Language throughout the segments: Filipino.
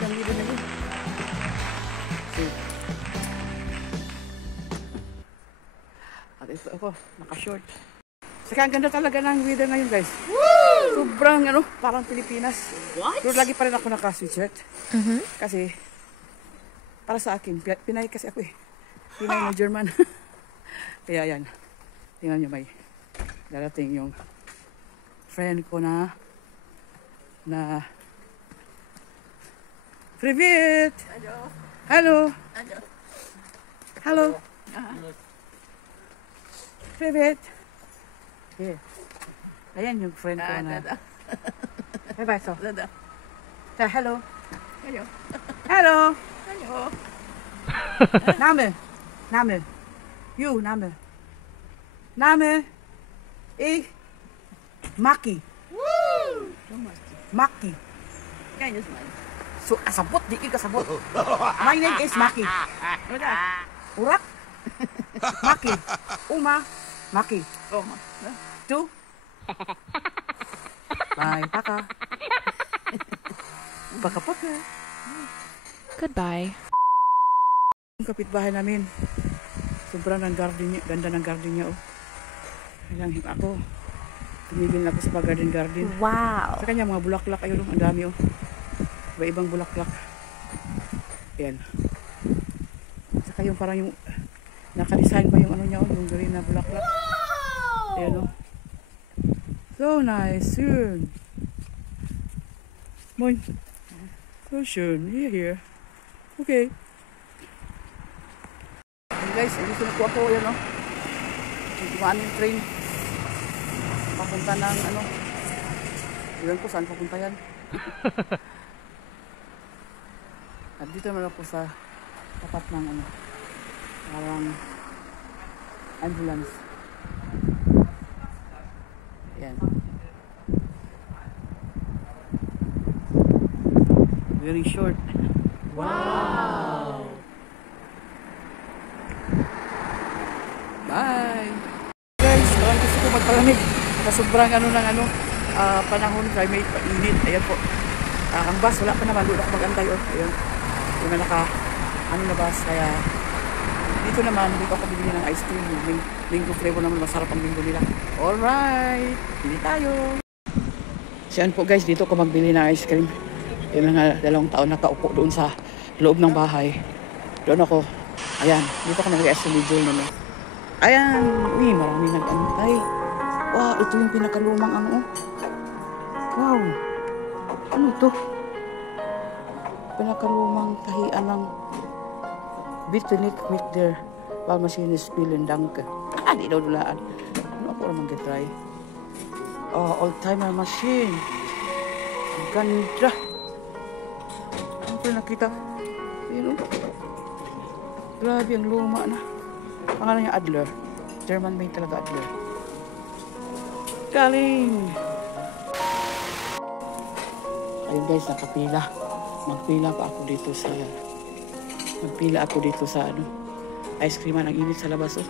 ang weather na yun. See? At ito ako, naka-short. Saka ang ganda talaga ng weather ngayon, guys. Woo! Sobrang, parang Pilipinas. What? Pero lagi pa rin ako naka-sweatshirt. Kasi, para sa akin, Pinay kasi ako eh. Pinay na German. Kaya yan. Tingnan nyo, may darating yung friend ko na Привет! Hello! Hello! Привет! Yeah. Ayan yung friend ko na. Bye-bye, so. Hello! Hello. Hello! Hello. Name. You, Name. Name. Ich. Maki. Woo! Maki. Kaya niyo smile. So, kasabot, di kasabot. My name is Maki. Urak? Maki. Uma. Maki. Oh, Tu. Bye, paka. Pakapot na. Goodbye. Yung kapitbahay namin. Sobrang ng garden niya. Ganda ng garden niya, oh. Kailang ako. Tumigil na ako sa garden. Wow. Sa kanya, mga bulaklak. Ayun, ang dami, oh. Iba-ibang bulaklak. Ayan. Saka yung parang yung naka-design pa yung niya, yung green na bulaklak. Ayan, oh. So nice. Yun. Moin. So schön. Here. Okay. And guys, dito na po ako. Ayan, oh. Dumaan yung train. Papunta ng Iwan ko saan papunta yan. At dito naman ako sa tapat ng parang ambulance. Ayan. Very short. Wow! Bye! Guys, parang gusto ko magpalamig. Sobrang panahon, may init. Ayan po. Ang bus, wala pa naman. Doon ako mag-antay. Ayan. Yung na bus, kaya dito naman, dito ako bibili ng ice cream. Mango flavor naman, masarap ang mango nila. Alright, bili tayo. Siyan po guys, dito ako magbili ng ice cream. Yung mga 2 taon nakaupo doon sa loob ng bahay. Doon ako, ayan, dito ako nag-ice cream joy naman. Ayan, uy, maraming nag-antay. Wow, ito yung pinakalumang Wow, ano to? Pinakalumang tahian ng Bitternick with their Palmachine Spielen Danke. Di daw dulaan. Ano ako naman get-try? Oh, old-timer machine. Ang ganda. Ano ko nakita? Ayun, grabe, ang luma na. Pangalan niya Adler. German made talaga Adler. Galing! Ayun guys, nakapila. Magpila ako dito sa ice cream. Ang init sa labas, oh.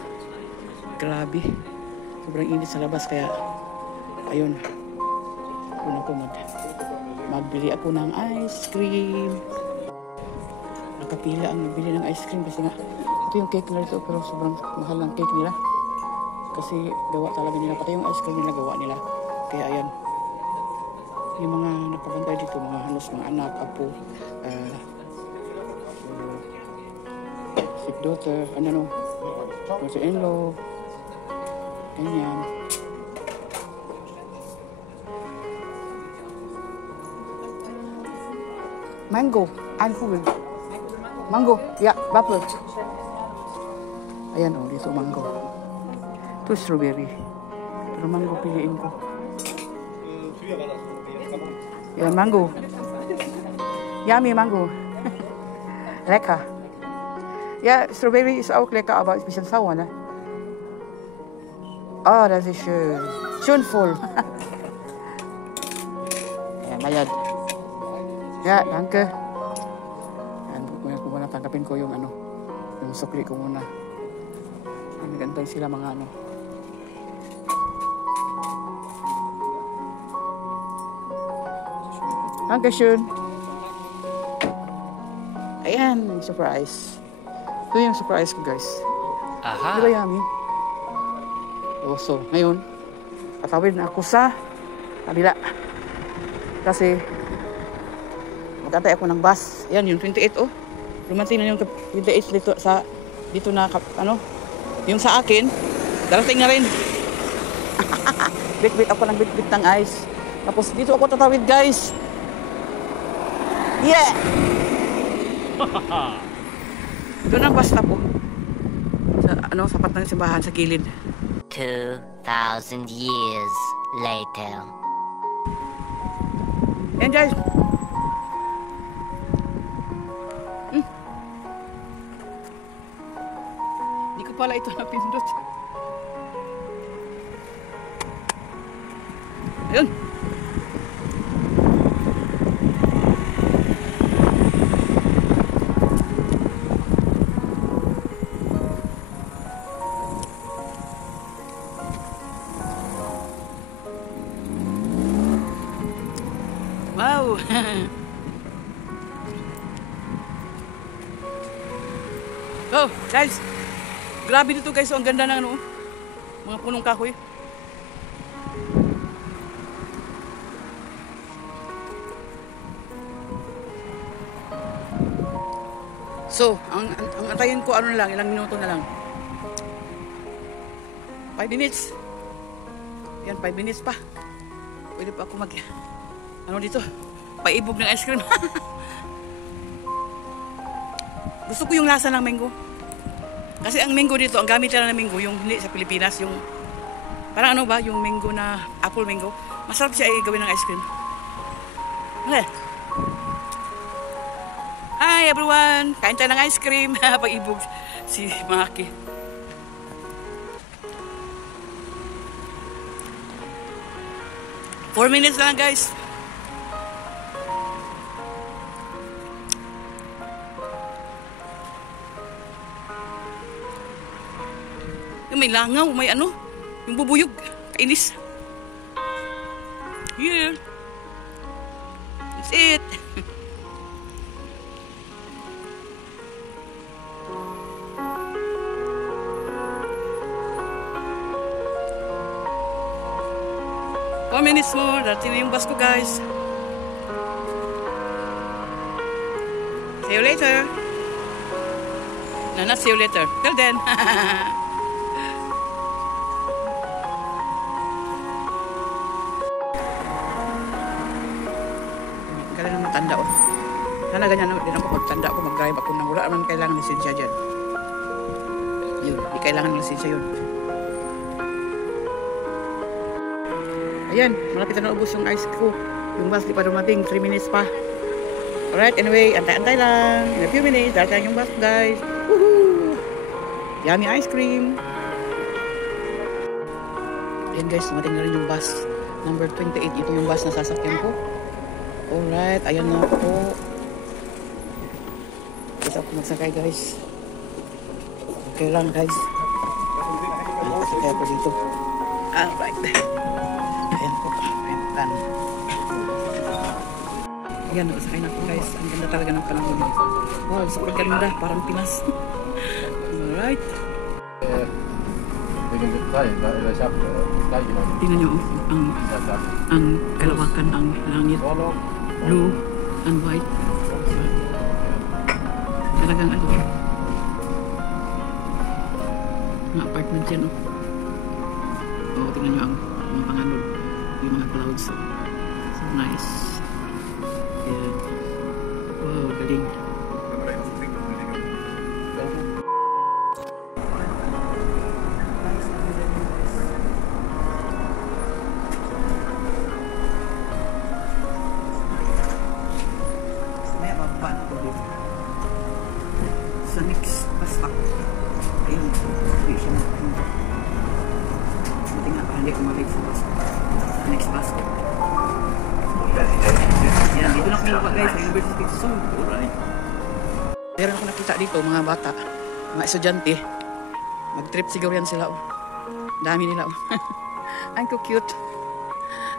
Grabe. Sobrang init sa labas, kaya ayun. Doon ako magbili ako ng ice cream. Nakapila ang nagbili ng ice cream kasi nga ito yung cake nila ito, pero sobrang mahal ng cake nila. Kasi gawa talaga nila, pati yung ice cream nila gawa nila. Kaya ayan. Yung mga nakabantay dito, mga halos mga anak, apo, stepdaughter, daughter-in-law, ganyan. Mango, Anhul. Mango, yeah, Bapple. Ayan, dito mango. Ito strawberry. Pero mango piliin ko. Yan, mango. Yummy mango. Lecker. Ja, Strawberry ist auch lecker, aber ist ein bisschen sauer, ne? Oh, das ist schön. Schön voll. Ja, bayad. Ja, danke. Yan, muna tanggapin ko yung yung sukli ko muna. Nagantay sila mga Dankeschön. Ayan, may surprise. Ito yung surprise ko, guys. Aha. Di ba yummy? Oh, so, ngayon, tatawid na ako sa kabila. Kasi, magantay ako ng bus. Ayan, yung 28, oh. Lumanting na yung 28 dito na, yung sa akin, darating na rin. Bit-bit ako ng bit-bit ng ice. Tapos, dito ako tatawid, guys. Yeah! Doon ang bus stop, oh. Sapat ng simbahan sa gilid. 2,000 years later. Ayan, guys. Hindi ko pala ito napindot. Ayun. Wow! Oh, guys! Grabe dito, guys. Ang ganda ng mga punong kahoy. So, ang antayin ko na lang, ilang minuto na lang. 5 minutes. Yan, 5 minutes pa. Pwede pa ako dito, paibog ng ice cream. Gusto ko yung lasa ng mango. Kasi ang mango dito, ang gamit nila ng mango, yung hindi sa Pilipinas, yung parang yung mango na apple mango. Masarap siya gawin ng ice cream. Okay. Hi everyone! Kain tayo ng ice cream. Paibog si Maki. Four minutes na lang, guys. May langaw, may yung bubuyog. Kainis. Here. That's it. Four minutes more. Darating na yung bus ko, guys. See you later. No, not see you later. Till then. Kailan na matanda, oh. Sana ganyan din ako pagtanda ko, mag-drive ako nang wala naman kailangan lisensya dyan. Yun, di kailangan ng lisensya yun. Ayan, malapit na naubos yung ice ko. Yung bus di pa dumating, 3 minutes pa. Alright, anyway, antay-antay lang. In a few minutes, darating yung bus, guys. Woohoo! Yummy ice cream. Ayan, guys, dumating na rin yung bus. Number 28, ito yung bus na sasakyan ko. Alright, ayan na po. Kita ako magsakay, guys. Okay lang, guys. Magsakay ako dito. Alright. Ayan po. Ayan. Ayan, magsakay na po, guys. Ang ganda talaga ng panahon. Wow, super ganda. Parang Pinas. Alright. Tingnan nyo, ang kalawakan ng langit. Blue and white. Talagang mga apartment yan, oh. Oh, tingnan nyo ang mga panganod, yung mga clouds. So nice. Yeah. Wow, galing. Sa next bus stop. Ayun, hindi siya nakapinda. Buti nga pa hindi ko mabig sa bus. Sa next bus stop. Yan, dito na kumuha, guys, sa University of Seoul. Alright. Meron ako nakita dito, mga bata, mga estudyante. Mag-trip siguro yan sila, oh. Dami nila, oh. Ang cute.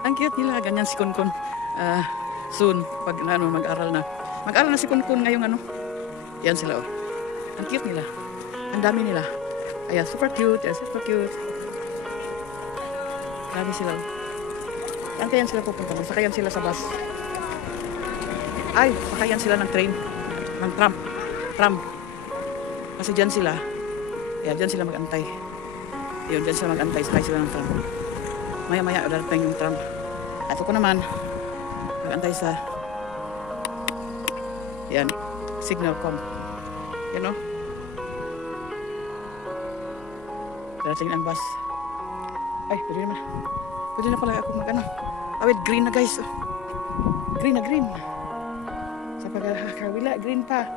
Ang cute nila, ganyan si Kunkun. Soon, pag mag-aral na. Mag-aral na si Kunkun ngayong Yan sila oh. Ang cute nila. Ang dami nila. Ayan, super cute. Ayan, super cute. Grabe sila oh. Saan kaya sila pupunta? Sakayan sila sa bus. Ay, sakayan sila ng train. Ng tram. Tram. Kasi dyan sila. Ayan, dyan sila mag-antay. Ayan, dyan sila mag-antay. Sakay sila ng tram. Maya-maya, darating yung tram. At ako naman, mag-antay sa yan, signal com. Yan o. Darating ang bus. Ay, pwede naman. Pwede na pala ako mag-ano. Wait, green na guys. Green na green. Sa pagkakawila, green pa.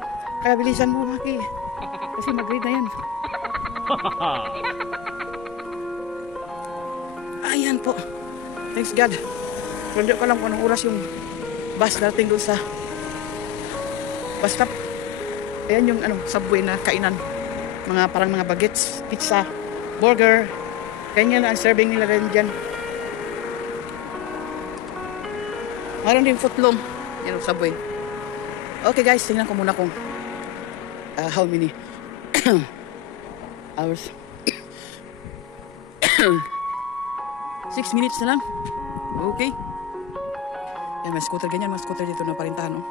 Kaya bilisan mo, Maki. Kasi mag-green na yan. Ayan po. Thanks God. Pero hindi ko alam kung anong oras yung bus darating doon sa bus stop. Ayan yung subway na kainan. Parang mga bagets, pizza, burger. Ganyan ang serving nila rin dyan. Mayroon din footlong. Yan ang subway. Okay guys, tingnan ko muna kung how many hours. 6 minutes na lang. Okay. Yan, may scooter ganyan. May scooter dito na parintahan. No?